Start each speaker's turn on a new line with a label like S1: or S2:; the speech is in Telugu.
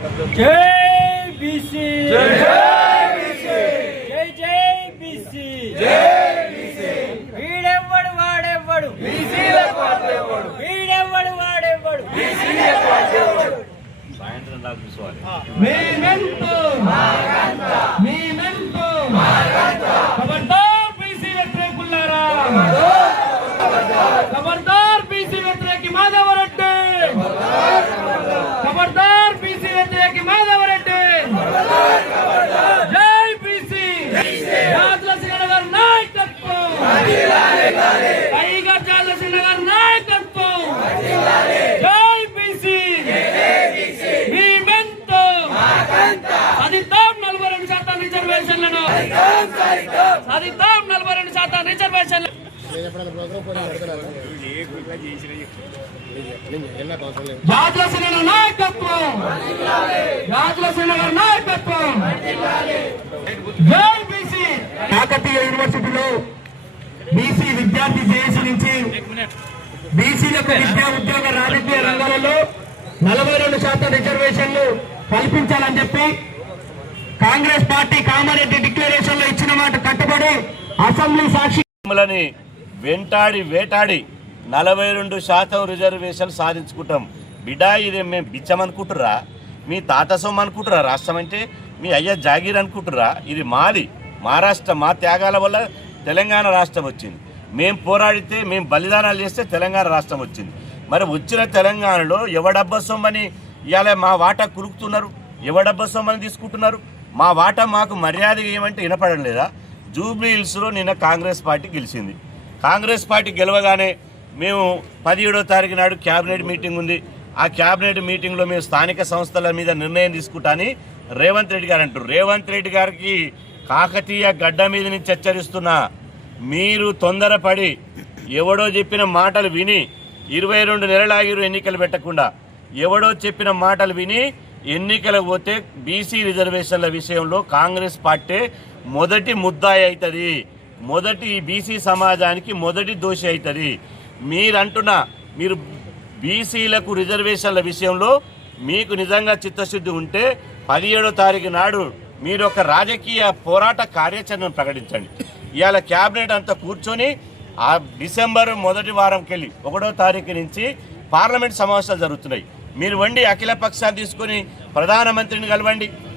S1: జై బీసీ జై జై బీసీ వీడెవ్వడు వాడెవ్వడు వీడెవ్వడు వాడెవ్వడు
S2: సాయంత్రం దాకా కూర్చోవాలి
S3: మేమెంతో మేమెంతో ఖబర్దార్ సాధిద్దాం నలభై రెండు శాతం రిజర్వేషన్లు జాతుల సేన నాయకత్వం. జాతుల సేన నాయకత్వం కాకతీయ యూనివర్సిటీలో బీసీ విద్యార్థి జేఏసీ నుంచి బీసీలకు విద్యా ఉద్యోగ రాజకీయ రంగాలలో నలభై రెండు శాతం రిజర్వేషన్లు కల్పించాలని చెప్పి కాంగ్రెస్ పార్టీ కామారెడ్డి డిక్లరేషన్లో ఇచ్చిన మాట కట్టుబడి అసెంబ్లీ సాక్షి
S2: వెంటాడి వేటాడి నలభై రెండు శాతం రిజర్వేషన్ సాధించుకుంటాం. బిడా ఇది మేము బిచ్చమనుకుంటురా మీ తాత సొమ్ము అనుకుంటురా రాష్ట్రం అంటే? మీ అయ్య జాగీర్ అనుకుంటురా ఇది మాది. మహారాష్ట్ర మా త్యాగాల వల్ల తెలంగాణ రాష్ట్రం వచ్చింది. మేము పోరాడితే మేము బలిదానాలు చేస్తే తెలంగాణ రాష్ట్రం వచ్చింది. మరి వచ్చిన తెలంగాణలో ఎవడబ్బ సొమ్మని ఇవాళ మా వాటా కురుకుతున్నారు? ఎవడబ్బ సొమ్మని తీసుకుంటున్నారు? మా వాటా మాకు మర్యాద ఏమంటే వినపడం లేదా? జూబ్లీ హిల్స్లో నిన్న కాంగ్రెస్ పార్టీ గెలిచింది. కాంగ్రెస్ పార్టీ గెలవగానే మేము పదిహేడో తారీఖు నాడు క్యాబినెట్ మీటింగ్ ఉంది. ఆ క్యాబినెట్ మీటింగ్లో మేము స్థానిక సంస్థల మీద నిర్ణయం తీసుకుంటాని రేవంత్ రెడ్డి గారు అంటారు రేవంత్ రెడ్డి గారికి కాకతీయ గడ్డ మీద నుంచి హెచ్చరిస్తున్నా. మీరు తొందరపడి ఎవడో చెప్పిన మాటలు విని ఇరవై రెండు నెలలాగిరు ఎన్నికలు పెట్టకుండా. ఎవడో చెప్పిన మాటలు విని ఎన్నికలకు పోతే బీసీ రిజర్వేషన్ల విషయంలో కాంగ్రెస్ పార్టీ మొదటి ముద్దాయి అవుతుంది. మొదటి బీసీ సమాజానికి మొదటి దోషి అవుతుంది. మీరంటున్న మీరు బీసీలకు రిజర్వేషన్ల విషయంలో మీకు నిజంగా చిత్తశుద్ధి ఉంటే పదిహేడో తారీఖు నాడు మీరు ఒక రాజకీయ పోరాట కార్యాచరణను ప్రకటించండి. ఇవాళ క్యాబినెట్ అంతా కూర్చొని ఆ డిసెంబర్ మొదటి వారంకి వెళ్ళి ఒకటో తారీఖు నుంచి పార్లమెంట్ సమావేశాలు జరుగుతున్నాయి. మీరు వండి అఖిల పక్షాన్ని తీసుకొని ప్రధానమంత్రిని కలవండి.